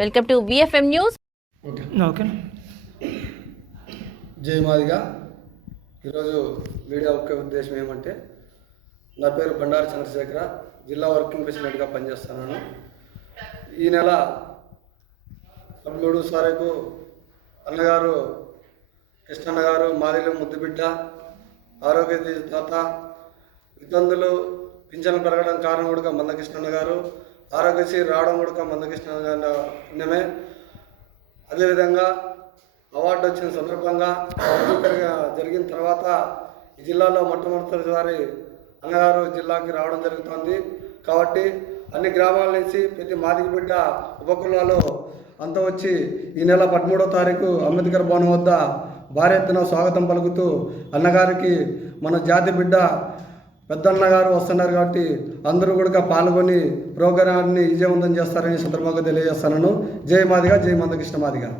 Welcome to VFM news. Okay. జై మాదిగా. ఈరోజు video ముఖ్య ఉద్దేశం ఏమంటే, నా పేరు బండారి చంద్రశేఖర, జిల్లా వర్కింగ్ ప్రెసిడెంట్గా పనిచేస్తున్నాను. ఈ నెల 13వ తారీఖు అన్నగారు కృష్ణన్న గారు మాదిగల ముద్దుబిడ్డ, ఆరోగ్య దాత, వితంతులు పింఛను పెరగడం కారణం కూడా మందకృష్ణన్న గారు, ఆరోగ్యశ్రీ రావడం కూడా మందకృష్ణ గారి పుణ్యమే. అదేవిధంగా అవార్డు వచ్చిన సందర్భంగా జరిగిన తర్వాత ఈ జిల్లాలో మొట్టమొదటిసారి అన్నగారు జిల్లాకి రావడం జరుగుతుంది. కాబట్టి అన్ని గ్రామాల నుంచి ప్రతి మాదిగ బిడ్డ ఉపకులాలు అంతా వచ్చి ఈ నెల 13వ తారీఖు అంబేద్కర్ భవనం వద్ద భారీ ఎత్తున స్వాగతం పలుకుతూ అన్నగారికి మన జాతి బిడ్డ పెద్దన్నగారు వస్తున్నారు కాబట్టి అందరూ కూడా పాల్గొని ప్రోగ్రాన్ని విజయవంతం చేస్తారని సందర్భంగా తెలియజేస్తున్నాను. జై మాదిగా, జై మందకృష్ణ మాదిగా.